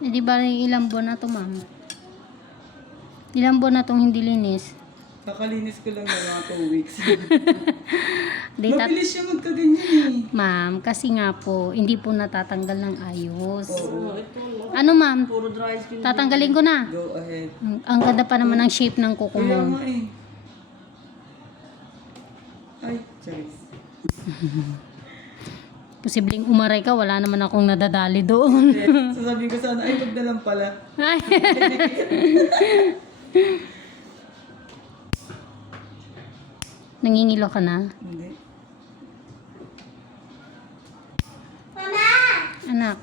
Eh, di ba ilang buwan na to, ma'am? Ilang buwan na tong hindi linis? Kakalinis ko lang ng mga 2 weeks. Di tat- Mabilis siya magkaganyan eh. ma'am, kasi nga po, hindi po natatanggal ng ayos. Oo. Ano, ma'am? Puro dry skin. Tatanggalin ko na. Go ahead. Ang, ang ganda pa naman ng shape ng kuko Kaya mo. nga eh. Ay, charis. Posibleng umaray ka, wala naman akong nadadali doon. Eh, Sasabihin ko sana, ay, wag na lang pala. Ay. Nangingilo ka na? Hindi. Anak.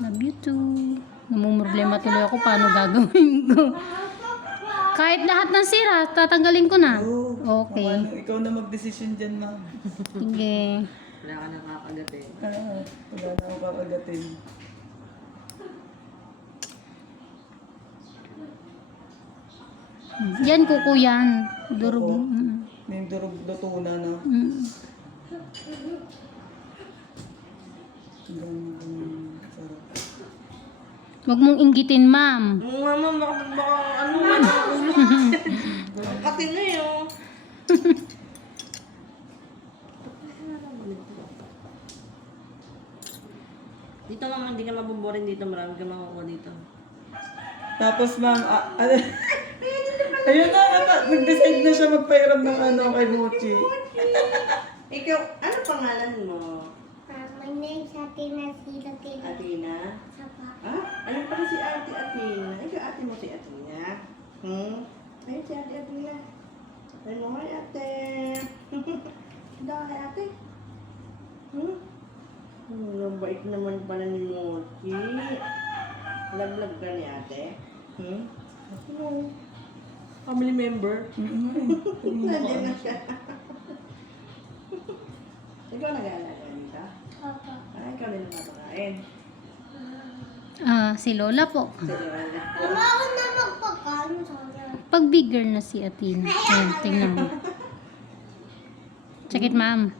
Love you too. Namumroblema tuloy ako paano gagawin ko. Kahit lahat ng sira, tatanggalin ko na. Oo. Okay. Ikaw na mag-decision dyan, ma'am. Sige. Wala ka nang kakagatin. Ah, wala na akong kakagatin. Yan, kuko yan. Durog. Kuko? Mm. May durog luto na na. Mm. Ganun, ganun. Sarap. Huwag mong inggitin, ma'am. Mama, baka, baka ano man ang ulo. Katin na yun. Dito mama, hindi ka mabuborin dito. Marami ka makukuha dito. Tapos, ma'am, ah, ano, ayun na, naka- nag-decide na siya magpairam ng ano kay Mochi. Ikaw, ano pangalan mo? My name is Athena Silatin. Athena? Sapa. Ah? Ano pala si ate Athena? Ikaw ate mo si Athena? Hmm? Ayun si ate Athena. Ayun mo, hi ate. Dahil ate. Hmm? Hmm, ang bait naman pala ni Mochi. Laglag ka ni ate. Hmm? No. Family member? Nandiyan na siya. ikaw nag-aalaga dito? Papa. Ah, ikaw din ang napakain. Ah, si Lola po. Sige, wala. Mama, ako na magpakaano sana. Pag bigger na si Athena. Ayan, tingnan mo. Check it, ma'am.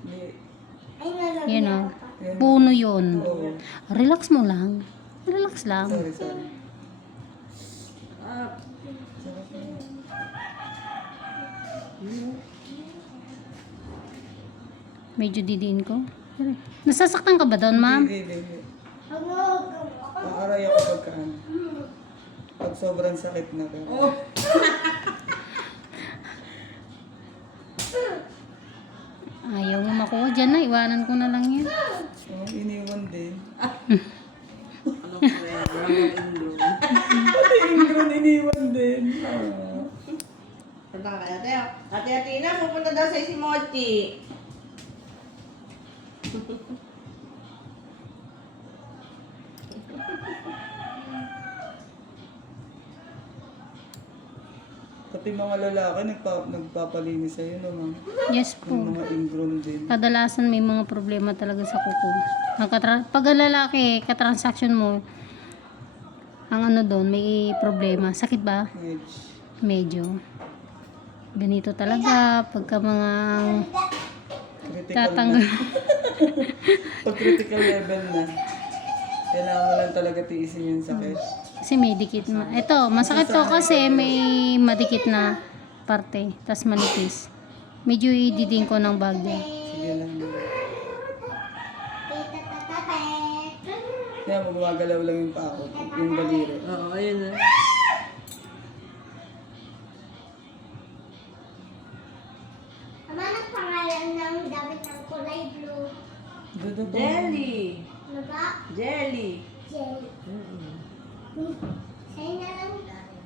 Ay, nalang Yan o. Puno yun. Oo. Relax mo lang. Relax lang. Sorry, sorry. Ah, Sarap na yun. Medyo didiin ko. Nasasaktan ka ba doon, ma'am? Hindi, hindi, hindi. Ako, Aaray ako pagkaan. Pag sobrang sakit na pero. oh. Ayaw mo makuha dyan na. Iwanan ko na lang Mochi. Pati mga lalaki nagpa, nagpapalinis sa'yo naman. Yes Yung po. mga Ingron din. Kadalasan may mga problema talaga sa kuko. Ang katra- pag lalaki, katransaction mo, ang ano doon, may problema. Sakit ba? Edge. Medyo. Ganito talaga. Pagka mga Critical tatanggal. Pag critical level na, kailangan mo lang talaga tiisin yung sakit. Kasi may dikit na. Ito, masakit to kasi may madikit na parte. tas manipis. Medyo ididin ko ng bagyo. Sige lang. Kaya mo gumagalaw lang yung pako, yung baliro. Oo, ayun na. Pangalan ng damit ng kulay blue. Dodo po. Jelly. Ano ba? Jelly. Jelly. Mm-mm. Sa'yo na lang.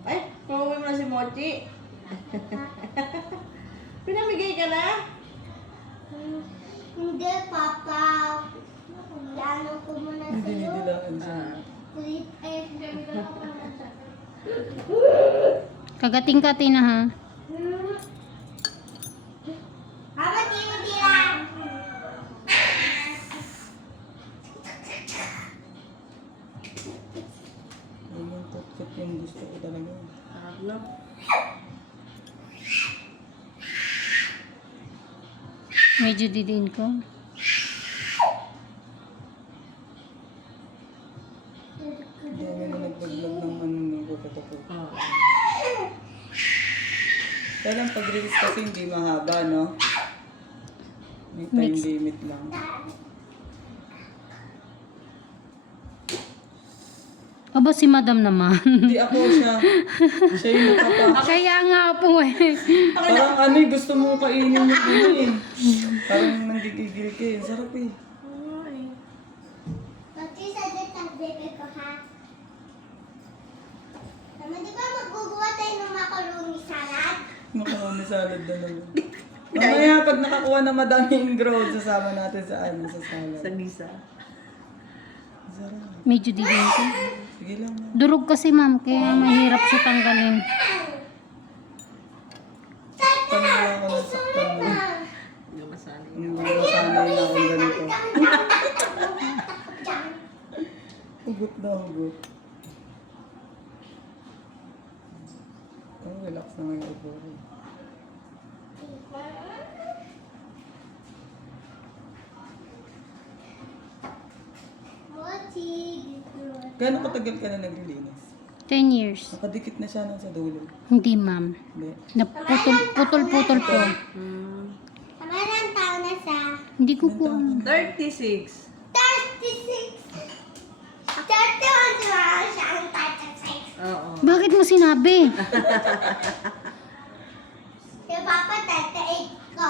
Ay, pauwi mo na si Mochi. Pinamigay ka na? Hmm, Hindi, Papa. Plano ko muna Hindi sa'yo. Ah. Kulit, eh, ganda ko muna sa'yo. Kagating-kati na ha. Hmm mo bilang. Ayun yung kut yung gusto ko talaga. Sarap na. Medyo didin ko. Dami na nagbablog ng ano Oo. Kaya lang pag-release kasi hindi mahaba, no? May time Mix. limit lang. Aba si madam naman. Hindi ako siya. Siya yung nakapa. Kaya nga po eh. Parang ano eh, gusto mo kainin yung ano eh. Parang nanggigigil ka eh. Sarap eh. Sa detang bebe ko ha. Naman di ba maggugawa tayo ng macaroni salad? Salad na naman. Mamaya pag nakakuha na madaming growth, sasama natin sa ano, sa salad. Sa gisa. Sarap. Medyo digin ko. Sige lang. ma'am. Durog kasi ma'am, kaya mahirap siya tanggalin. Saktan mo lang ako ng saktan mo. Hindi ko mo masanay na akong ganito. Hugot na hugot. Oh, relax na ngayon upo ko. Mochi, Gano'ng katagal ka na naglilinis? 10 years. Nakadikit na siya nang sa dulo. Hindi ma'am. Hindi. Naputol, putol-putol po. Hmm. Tama ng taon na sa Hindi ko po. 36. 36. 31 siguro siya ang 36. Oo. Bakit mo sinabi? Yung papa 38 ko.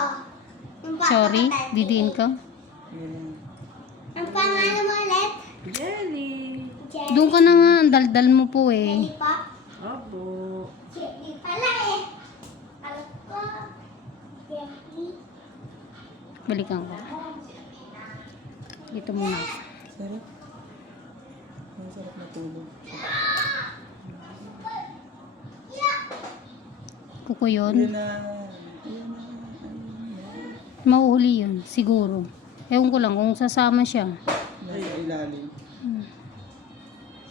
Yung papa Sorry, ko 38. didiin ko. Ang pangalan mo ulit? Jelly. Doon ka na nga, ang daldal mo po eh. Opo. Jelly pala eh. Alam ko. Jelly. Balikan ko. Dito muna. Sarap. Ang sarap na tulog. Kuko yun. Mauhuli yun, siguro. Ewan ko lang kung sasama siya. Nasa ilalim.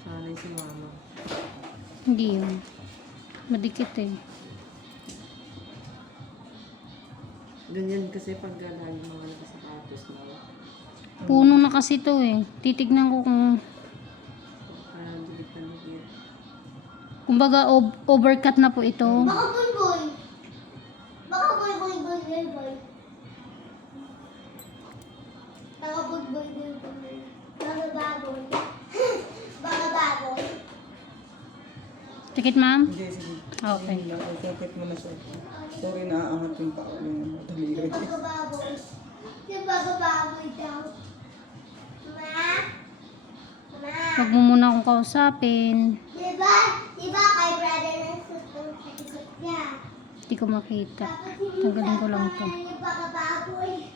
Sanay si mama. Hindi yun. Madikit eh. Ganyan kasi pag lagi mga nakasapatos na. Puno na kasi to eh. Titignan ko kung, Parang dikit na dikit. kumbaga ob- overcut na po ito. Baka boy boy. Baka boy boy boy boy boy. Baka boy boy boy boy. Baka baboy. Tikit ma'am? Hindi, sige. Okay. Sige lang. Sakit mo na siya. Sorry, naaangat yung yung ano, daliri. Baka baboy. Yung baka baboy daw. Ma? Ma? Huwag mo muna akong kausapin. Diba? Diba kay brother ng susong sa likod niya? Hindi ko makita. Tanggalin ko lang to. pangalan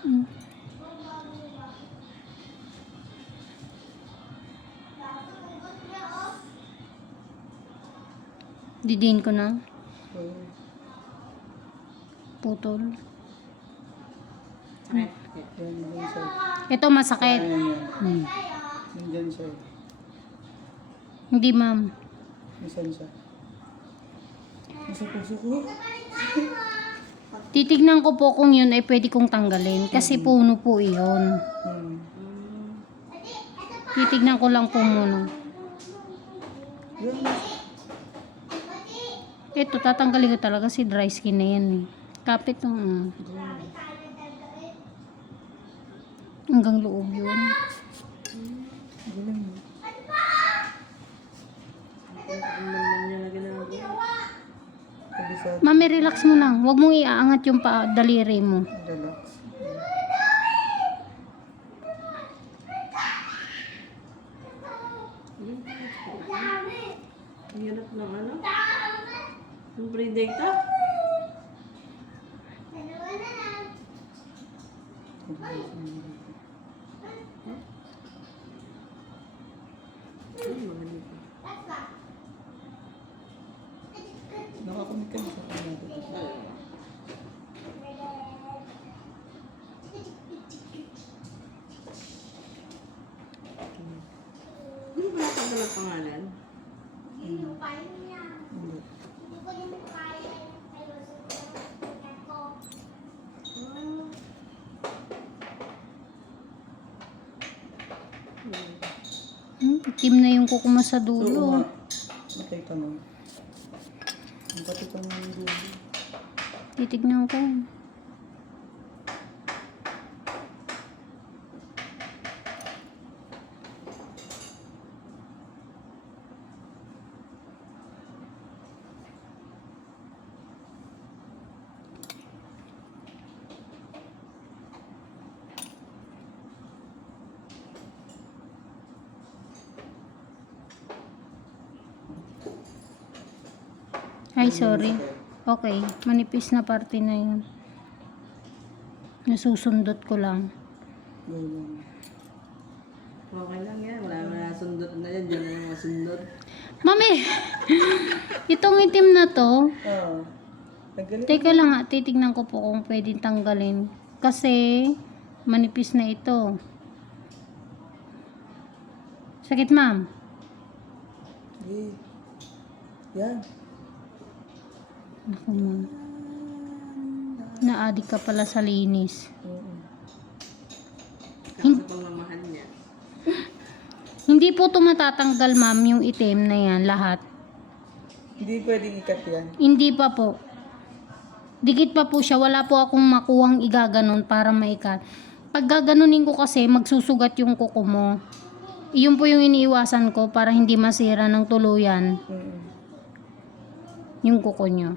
Mm. Didiin ko na. Oo. Putol. Ito masakit. Hmm. Nandyan siya. Hindi ma'am. Nasaan siya? Nasa puso ko. Titignan ko po kung yun ay pwede kong tanggalin. Kasi puno po iyon. Hmm. Titignan ko lang po muna. Ito, tatanggalin ko talaga si dry skin na yan eh. Kapit ng ah. hanggang loob yun. Galing. Ang naman niya na ginagawa. Kabisado. Mami, relax mo lang. Huwag mong iaangat yung pa daliri mo. Relax. Ang hirap ng ano? Yung pre-data? Dalawa na lang. Ay, mga dito. That's ba? Nakakunik ka na sa kanila. Hmm, itim na yung kuko mo sa Oo dulo. nga. Nakita mo. Ang pati pa ng dulo. Titignan ko. Ay, sorry. Okay, manipis na parte na yun. Nasusundot ko lang. Ganun. Okay lang yan. Wala na sundot na yan. Diyan na yung masundot. Mami! Itong itim na to, Oo. Nagaling. teka lang ha, titignan ko po kung pwedeng tanggalin. Kasi, manipis na ito. Sakit, ma'am. Sige. Yan. Ako, ma'am. Naadik ka pala sa linis. Oo. Kasi pagmamahal niya. Hindi po ito matatanggal, ma'am, yung itim na yan, lahat. Hindi pwedeng ikat yan. Hindi pa po. Dikit pa po siya. Wala po akong makuhang igaganon para maikat. Pag gaganunin ko kasi, magsusugat yung kuko mo. Iyon po yung iniiwasan ko para hindi masira ng tuluyan Mm. Yung kuko nyo.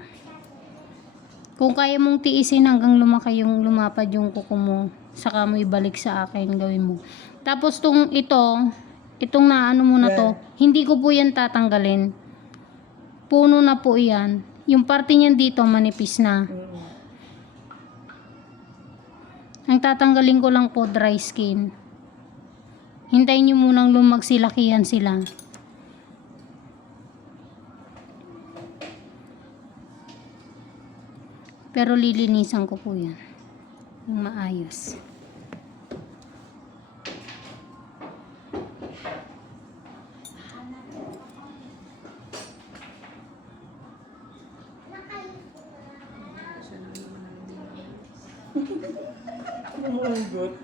Kung kaya mong tiisin hanggang lumaki yung lumapad yung kuko mo, saka mo ibalik sa akin, gawin mo. Tapos tong ito, itong naano mo na to, hindi ko po yan tatanggalin. Puno na po yan. Yung parte niyan dito, manipis na. Mm. Ang tatanggalin ko lang po, dry skin. Hintayin nyo munang lumagsilakihan sila. Pero lilinisan ko po yan. Yung maayos. Umuunggot.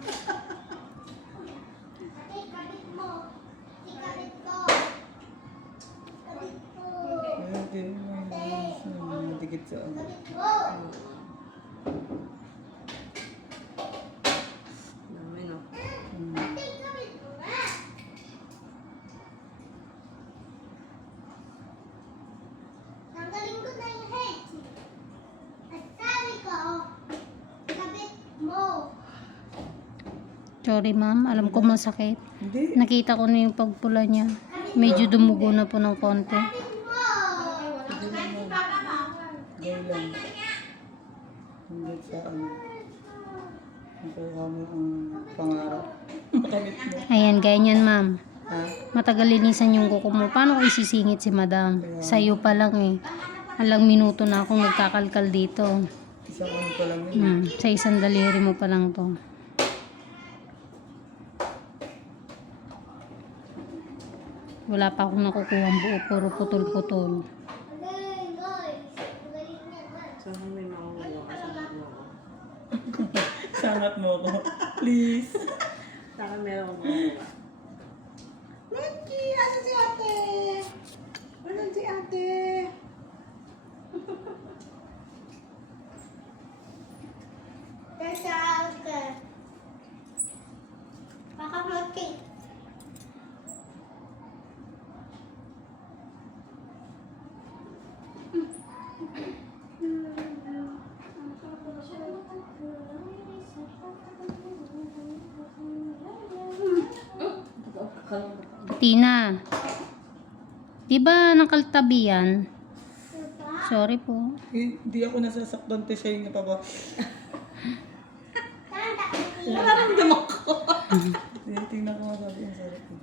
Sorry ma'am, alam ko masakit. Hindi. Nakita ko na yung pagpula niya. Medyo dumugo na po ng konti. Hindi sa ano. Ang pangarap. Ayan, ganyan ma'am. Matagal linisan yung kuko mo. Paano ko isisingit si madam? Sa'yo pa lang eh. Alang minuto na akong nagkakalkal dito. Isang ano pa lang yun. Hmm, sa isang daliri mo pa lang to. Wala pa akong nakukuha ang buo. Puro putol-putol. Kung may makukuha ka sa mo ako. Sangat mo ko. Please. Saka meron akong makukuha. Lucky! Asa si ate? Wala si ate? Tata, ka. Baka mati. Tina. Di ba nakaltabi yan? Sorry po. Hindi ako nasasaktan te siya yung pa ba? Nararamdaman ko. Tingnan ko nga sabi ang sarap. eh.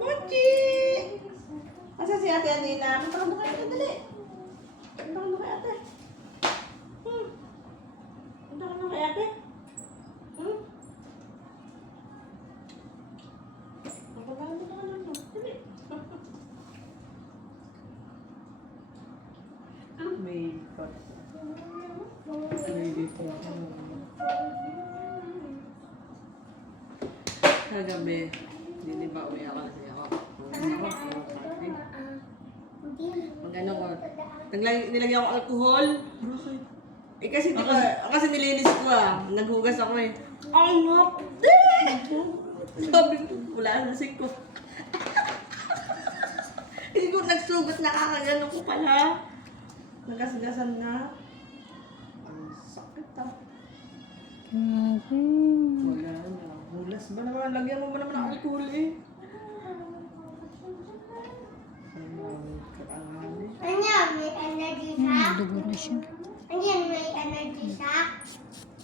Mochi! Asa si ate Anina? Punta ka na kayo, dali. Punta ka na kay ate. Hmm. Punta ka na kay ate. Hmm. Punta ka na, punta ka na, dali. May pot. May dito. Kagabi, hindi ba uwi ako kasi ako. Uwi ako, puro party. Mag ano ko, naglag- nilagyan ko alcohol. Bakit? Eh kasi di ba, kasi nilinis ko ah. Naghugas ako eh. Ay, no! Sabi ko, wala na si ko. Kasi ko nagsugat na kakagano ko pala. Nagasgasan na. Ah. Grabe. Wala na. Hulas ba naman? Lagyan mo ba naman ng alcohol eh? Anya, may energy Hmm, sack? dugo na siya. Anya, may energy sack?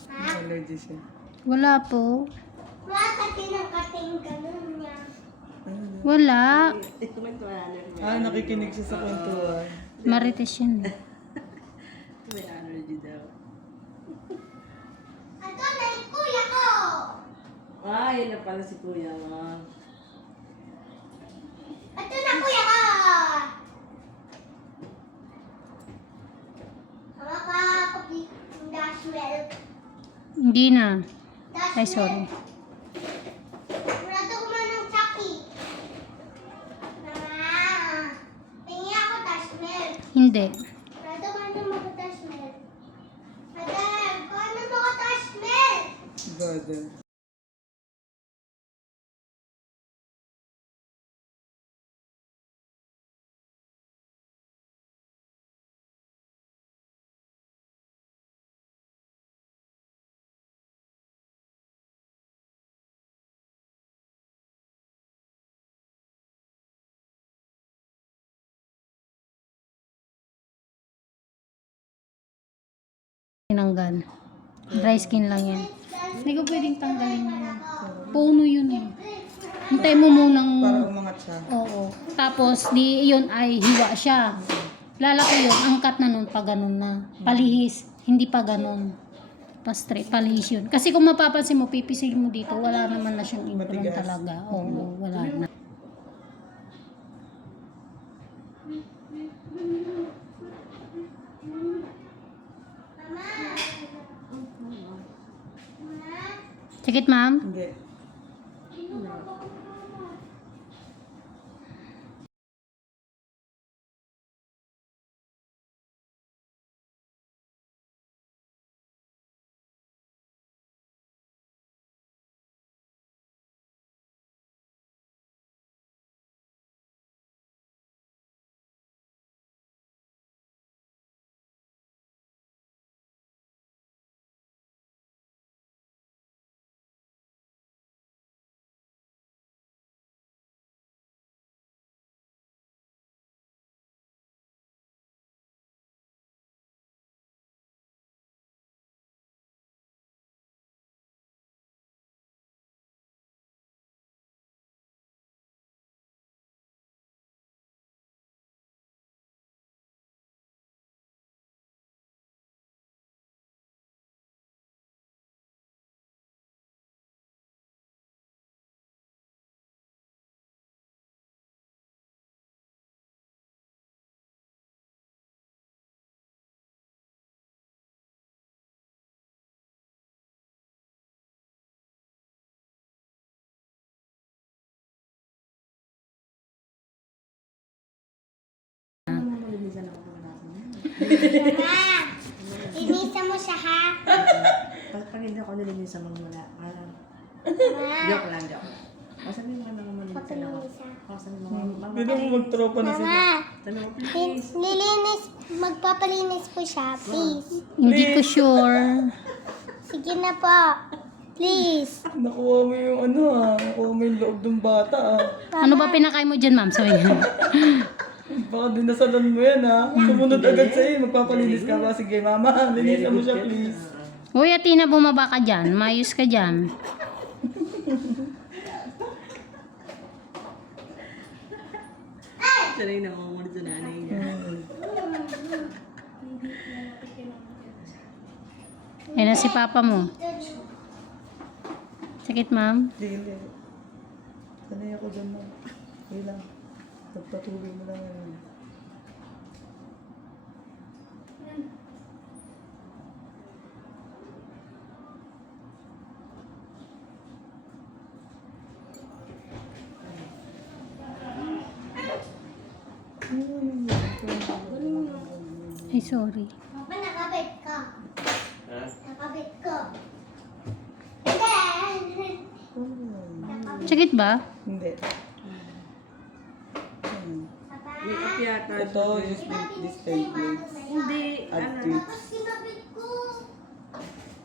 Ha? Allergy siya. Wala po. Makating ng kating ganun niya. Ano? Wala. Ito ito, allergy. Ah, nakikinig siya sa kwentuhan. Marites yan. May allergy daw. Ito na yung kuya ko! Ah, yun na pala si kuya mo. Ito na kuya ko! Makakapi ng dash milk. Hindi na. Dash Ay, sorry. milk. Murado ko man ng Chucky. Mama, tingin ako dash milk. Hindi. Murado man ng dash milk. Madam, paano mga dash milk? Bada. Tinanggal. Dry skin lang yan. Hindi ko pwedeng tanggalin yan. Puno yun eh. Hintay mo munang... Para umangat siya. Oo. Tapos, di yun ay hiwa siya. Lalaki yun, angkat na nun pa ganun na. Palihis, hindi pa ganun. Pa straight, palihis yun. Kasi kung mapapansin mo, pipisil mo dito, wala naman na siyang implant talaga. Oo, wala na. Sakit, ma'am? Hindi. Mama. Linisan mo siya ha. Pag, pag hindi ako nilinisan mo muna. Ah, Mama. joke lang, joke. Pasabi mo naman malinisan ako. Papalinisan. Pasabi mo, mama, Hindi mo magtropa na sila. Mama. sabi mo, Lin- please. Nilinis, magpapalinis po siya, please. Hindi ko sure. Sige na po. Please. Nakuha mo yung ano ah. Nakuha mo yung loob ng bata ah. Ano ba pinakain mo dyan, ma'am? Sabi niya. Baka dinasalan mo yan ah. Sumunod agad sa'yo. Magpapalinis ka ba? Sige mama, linisan mo siya please. Uy, Atina, bumaba ka dyan. Mayos ka dyan. Siya na yung nakamunod sa nanay niya. Na si papa mo. Sakit, ma'am? Hindi, hindi. Sanay ako dyan na. Hindi lang. Pagpatuloy mo lang yan. Ay, sorry. Papa, nakabit ka. Ha? Nakabit ko. Ano Sakit ba? Hmm. Ito, use this template. Hindi. Add Ano?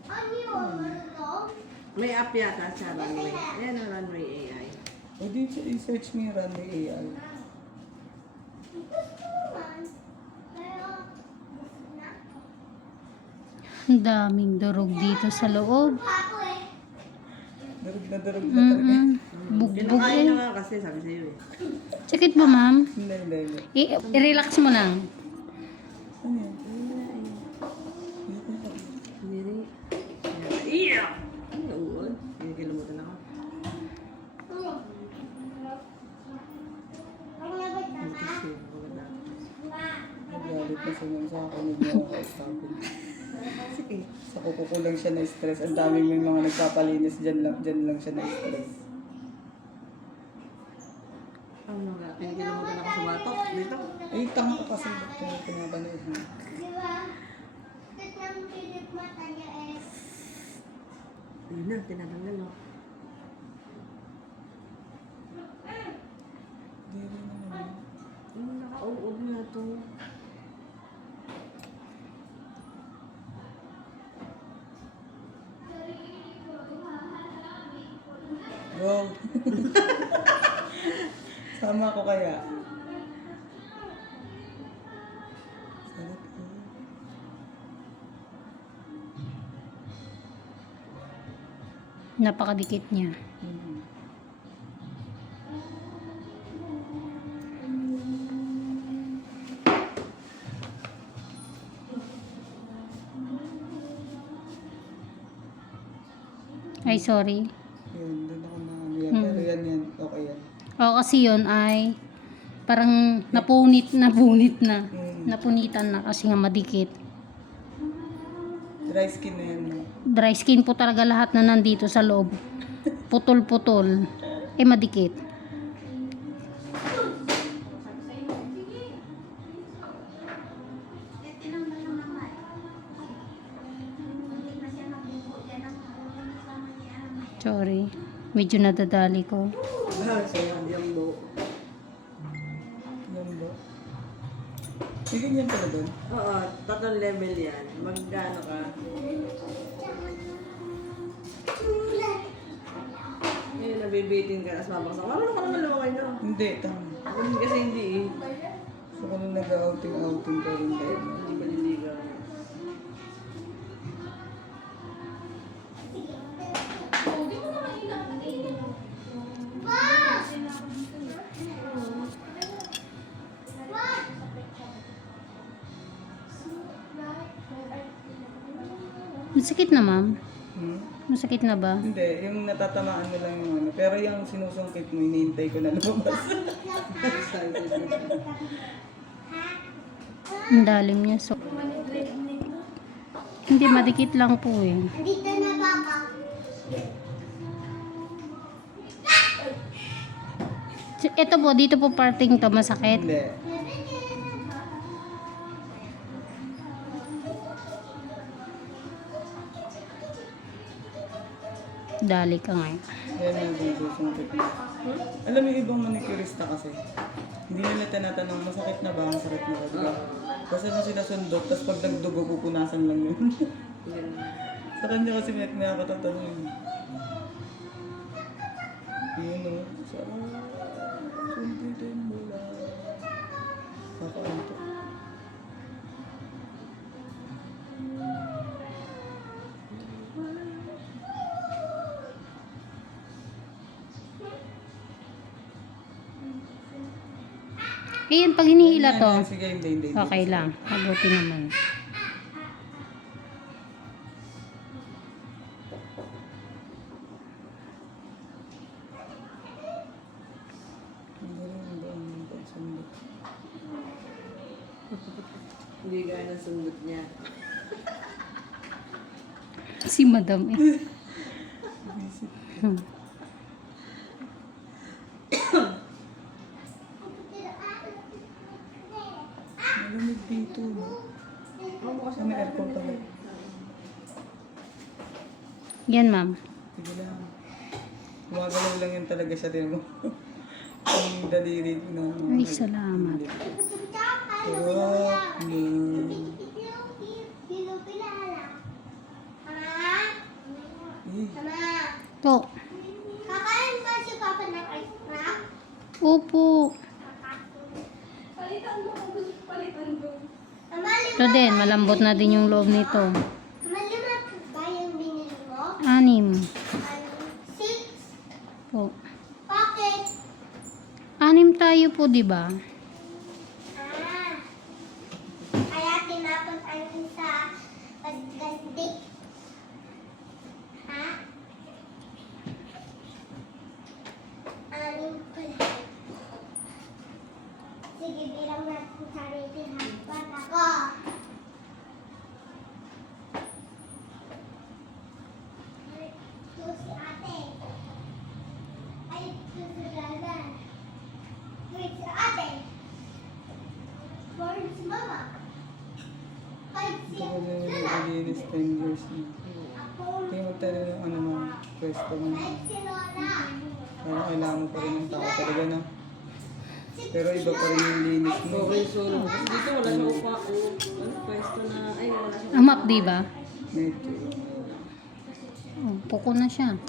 Ano? Ano to? May app yata sa runway. Ayan ang runway AI. O di i-search mo yung runway AI. Ang daming durog dito sa loob. Darog na darog na talaga. Mm-mm. Bugbog Kinakain eh. na nga kasi sabi sa'yo eh. Sakit ba, ma'am? Hindi, hindi, hindi. I- i-relax mo lang. Ano yan? Hindi. Iya! Ay, oo. Hindi kilamutan ako. Ano? Ang nabit na ka? Kasi, wala. Ma. Nagalit na sa mga sa akin. Kausapin. Sige. Sa kuko ko lang siya na-stress. Ang daming may mga nagpapalinis. Dyan lang, dyan lang siya na-stress. Ano nga, kinikilamutan ako sa batok. Dito. Ay, tanga ka kasi. Ba't yung pinapanood mo? Di ba? Tit ng pilit mata niya eh. Ayun na, tinatanggal oh. Hindi rin naman. Ano naka-uog na to. Go! Sama ko kaya. Napakadikit niya. Mhm. Ay, sorry. Kasi yun ay parang napunit, napunit na. Mm. Napunitan na kasi nga madikit. Dry skin na yan. no? Dry skin po talaga lahat na nandito sa loob. Putol-putol. Eh, madikit. Sorry. Medyo nadadali ko. Ah, so yan, May ganyan pala doon. Oo, tatlong level yan. Magkano ka? Ngayon, nabibitin ka, tapos mabaksak. Marunong ka naman lumakay no? Hindi, tama. Din kasi hindi eh. So, kung nung nag-outing-outing ka rin tayo. Masakit na, ma'am. Hmm? Masakit na ba? Hindi, yung natatamaan mo lang yung ano. Pero yung sinusungkit mo, hinihintay ko na lumabas. Ang dalim niya. So, hindi, madikit lang po eh. Andito na papa. Ito po, dito po parting to, masakit. Hindi. Dali ka ngayon. Yan yung sinusungkit mo. Alam mo ibang manicurista kasi, hindi nila tinatanong masakit na ba, masakit na ba, diba? Basta na sila sundot, tapos pag nagdugo, pupunasan lang yun. Sa kanya kasi may nakatatanong yun. Yun o. Sarap. Sunditin mo lang. Ayan, pag hinihila to, Sige, hindi, hindi. okay lang. Mabuti naman. Hindi gaya ng sundot niya. Si madam eh. Hmm. Malamig dito, no? may aircon talaga. Yan, ma'am. Sige lang. Gumagalaw lang yan talaga siya din mo. Ang daliri na. Ay, salamat. Sarap. Mm. Eh, To. Kakain ba si Papa ng ice cream? Opo. Mama, Ito din, malambot na din yung loob nito. Mama, lima ba yung binili mo? Anim. Six? Po. Bakit? Anim tayo po, di ba? Ah. Kaya tinapon ang sa pagkandik. Ha? Anim pala. Sige, bilang natin sarili hanggang ako. Ito si ate. Ay, ito si Dada. Wait, si ate. Born si mama. Ay, si Ito ko din yung nilinis 10 years na. ako. Kaya magtala ng ano pwesto mo. Parang kailangan mo pa rin ng tao talaga na. Pero iba pa rin yung linis mo. Okay, so dito wala siya upa. Ano, pwesto na, ay wala siya. Amap, di ba? Medyo. Oh, puko na siya.